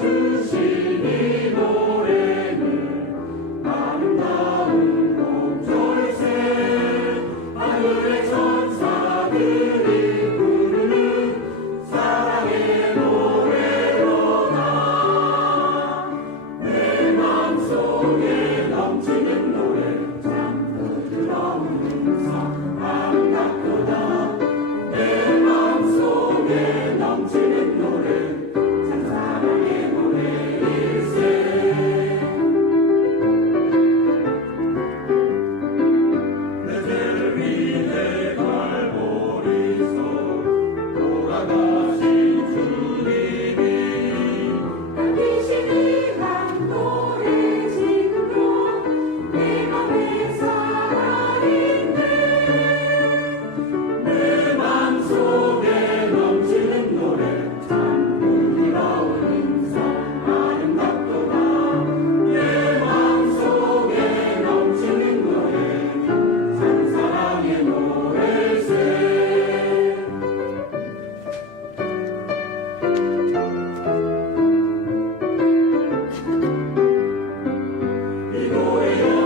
Jesus Bye-bye. Alleluia.